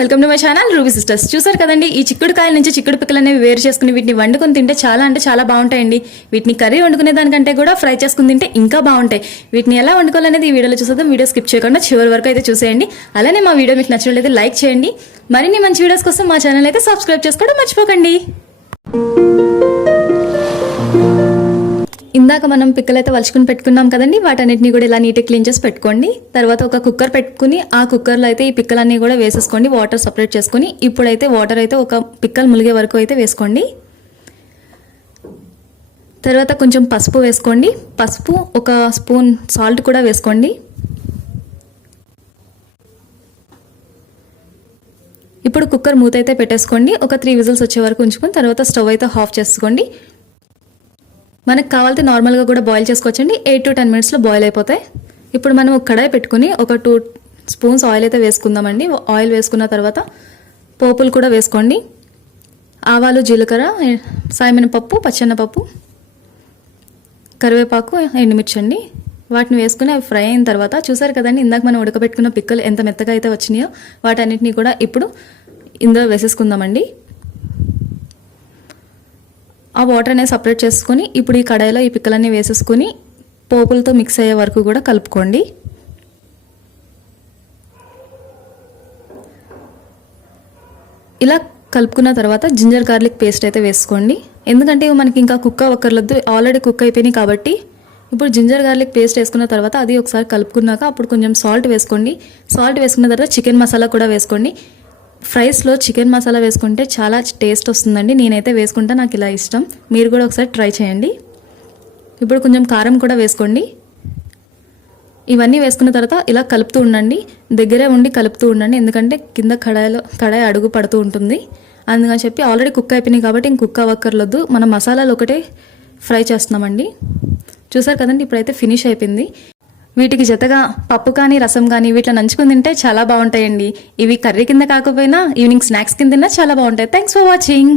Welcome to my channel Ruby sisters. చూసారు కదండి ఈ చిక్కుడు కాయల నుంచి చిక్కుడు పిక్కలు అనేవి వేరు చేసుకుని వీటిని వండుకొని తింటే చాలా అంటే చాలా బాగుంటాయండి. వీటిని కర్రీ వండుకునే దానికంటే కూడా ఫ్రై చేసుకుని తింటే ఇంకా బాగుంటాయి. వీటిని ఎలా వండుకోవాలనేది ఈ వీడియోలో చూసేద్దాం. వీడియో స్కిప్ చేయకుండా చివరి వరకు అయితే చూసేయండి. అలానే మా వీడియో మీకు నచ్చినట్లయితే లైక్ చేయండి. మరిన్ని మంచి వీడియోస్ కోసం మా ఛానల్ అయితే సబ్స్క్రైబ్ చేసుకోవడం మర్చిపోకండి. ఇందాక మనం పిక్కలైతే వలుచుకుని పెట్టుకున్నాం కదండి వాటన్నిటిని కూడా ఇలా నీట్గా క్లీన్ చేసి పెట్టుకోండి. తర్వాత ఒక కుక్కర్ పెట్టుకుని ఆ కుక్కర్లో అయితే ఈ పిక్కలన్నీ కూడా వేసేసుకోండి వాటర్ సపరేట్ చేసుకొని. ఇప్పుడైతే వాటర్ అయితే ఒక పిక్కలు ములిగే వరకు అయితే వేసుకోండి. తర్వాత కొంచెం పసుపు వేసుకోండి. పసుపు ఒక స్పూన్ సాల్ట్ కూడా వేసుకోండి. ఇప్పుడు కుక్కర్ మూత అయితే పెట్టేసుకోండి. ఒక త్రీ విజిల్స్ వచ్చే వరకు ఉంచుకొని తర్వాత స్టవ్ అయితే ఆఫ్ చేసుకోండి. మనకు కావాలంటే నార్మల్గా కూడా బాయిల్ చేసుకోవచ్చండి. ఎయిట్ టు టెన్ మినిట్స్లో బాయిల్ అయిపోతాయి. ఇప్పుడు మనం ఒక కడాయి పెట్టుకుని ఒక టూ స్పూన్స్ ఆయిల్ అయితే వేసుకుందామండి. ఆయిల్ వేసుకున్న తర్వాత పోపులు కూడా వేసుకోండి. ఆవాలు జీలకర్ర సాయమినపప్పు పచ్చెన్నపప్పు కరివేపాకు ఎండుమిర్చి అండి వాటిని వేసుకుని అవి ఫ్రై అయిన తర్వాత చూసారు కదండి ఇందాక మనం ఉడకబెట్టుకున్న పిక్కలు ఎంత మెత్తగా అయితే వచ్చినాయో వాటన్నిటిని కూడా ఇప్పుడు ఇందులో వేసేసుకుందామండి. ఆ వాటర్ అనేది సపరేట్ చేసుకొని ఇప్పుడు ఈ కడాయిలో ఈ పిక్కలన్నీ వేసేసుకొని పోపులతో మిక్స్ అయ్యే వరకు కూడా కలుపుకోండి. ఇలా కలుపుకున్న తర్వాత జింజర్ గార్లిక్ పేస్ట్ అయితే వేసుకోండి. ఎందుకంటే మనకి ఇంకా కుక్క ఒక్కర్లొద్దు ఆల్రెడీ కుక్ అయిపోయినాయి కాబట్టి ఇప్పుడు జింజర్ గార్లిక్ పేస్ట్ వేసుకున్న తర్వాత అది ఒకసారి కలుపుకున్నాక అప్పుడు కొంచెం సాల్ట్ వేసుకోండి. సాల్ట్ వేసుకున్న తర్వాత చికెన్ మసాలా కూడా వేసుకోండి. ఫ్రైస్లో చికెన్ మసాలా వేసుకుంటే చాలా టేస్ట్ వస్తుందండి. నేనైతే వేసుకుంటే నాకు ఇలా ఇష్టం. మీరు కూడా ఒకసారి ట్రై చేయండి. ఇప్పుడు కొంచెం కారం కూడా వేసుకోండి. ఇవన్నీ వేసుకున్న తర్వాత ఇలా కలుపుతూ ఉండండి. దగ్గరే ఉండి కలుపుతూ ఉండండి. ఎందుకంటే కింద కడాయిలో కడాయి అడుగు పడుతూ ఉంటుంది. అందుకని చెప్పి ఆల్రెడీ కుక్ అయిపోయినాయి కాబట్టి ఇంక కుక్ అవ్వక్కర్లేదు. మనం మసాలాలు ఒకటే ఫ్రై చేస్తున్నామండి. చూసారు కదండి ఇప్పుడైతే ఫినిష్ అయిపోయింది. వీటికి జతగా పప్పు కానీ రసం కానీ వీటిలో నంచుకుని తింటే చాలా బాగుంటాయండి. ఇవి కర్రీ కింద కాకపోయినా ఈవినింగ్ స్నాక్స్ కింద తిన్నా చాలా బాగుంటాయి. Thanks for watching